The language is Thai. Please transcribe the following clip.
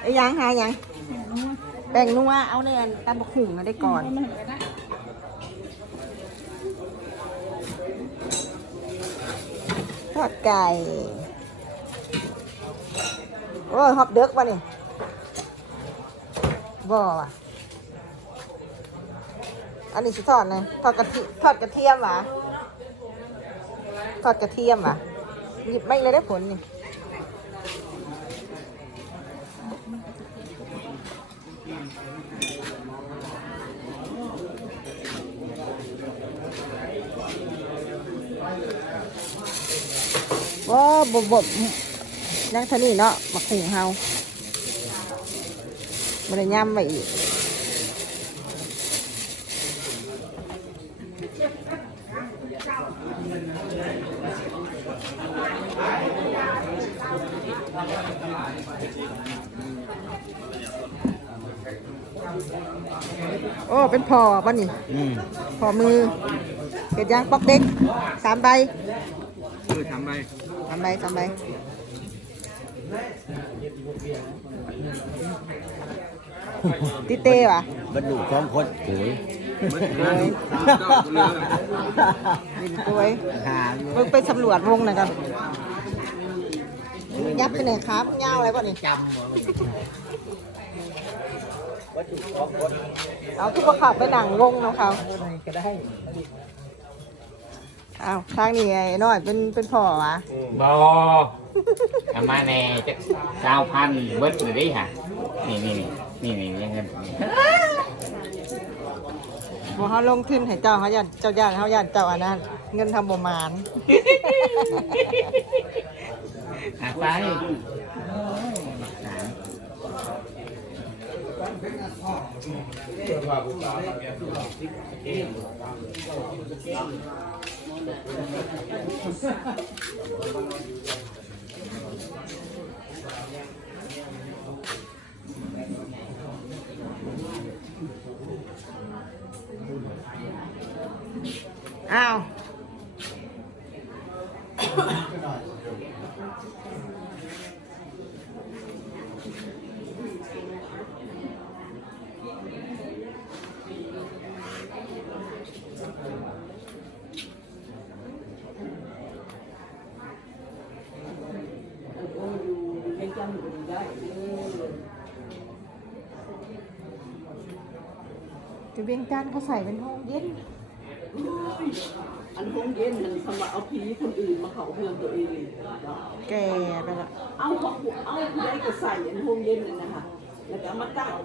ไอ้ยังหายังแบ่งนัวเอาเนี่ยตามบกหุ่งมาได้ก่อนทอดไก่ โอ้ยฮอบเด็กวะนี่บ่ว่ะอันนี้สิทอดนะทอดกระทิทอดกระเทียมวะทอดกระเทียมวะหยิบไม่เลยได้ผลนี่ ว้าบบบบนั่งเท่านี้เนาะมาขุงเฮาบริย่ำไปอีก โอ้ เป็นพอป่ะนี่อืมพอมือเห็ดยางปอกเด็กสามใบคือทำไมสามใบสามใบติเต้วะบรรลุสองคนโอ้ยยินตัวหามึงไปสำรวจวงหน่อยกัน ยับไปไหนครับเงาอะไรป่ะนี่จำวัตถุสองคนเอาทุกประขับไปหนังวงของเขาก็ได้อ้าวทางนี้ไอ้น้อยเป็นเป็นพ่อวะบอเอามาแน่จะเก้าพันเบิดเลยดิฮะนี่นี่นี่นี่นี่ยังเงินบอกเขาลงทุนให้เจ้าเขายันเจ้าย่านเขายันเจ้าอันนั้น เงินทำประมาณ à tay Ow. ป อ้าวจะเวียงจันทน์เขาใส่เป็นห้องเย็น อันห้องเย็นมันสำหรับเอาผีคนอื่นมาเขาเพื่อนตัวเองแกไปละ เอาของเอาผู้ใดก็ใส่อันห้องเย็นนั่นนะคะแล้วก็เอามาตั้ง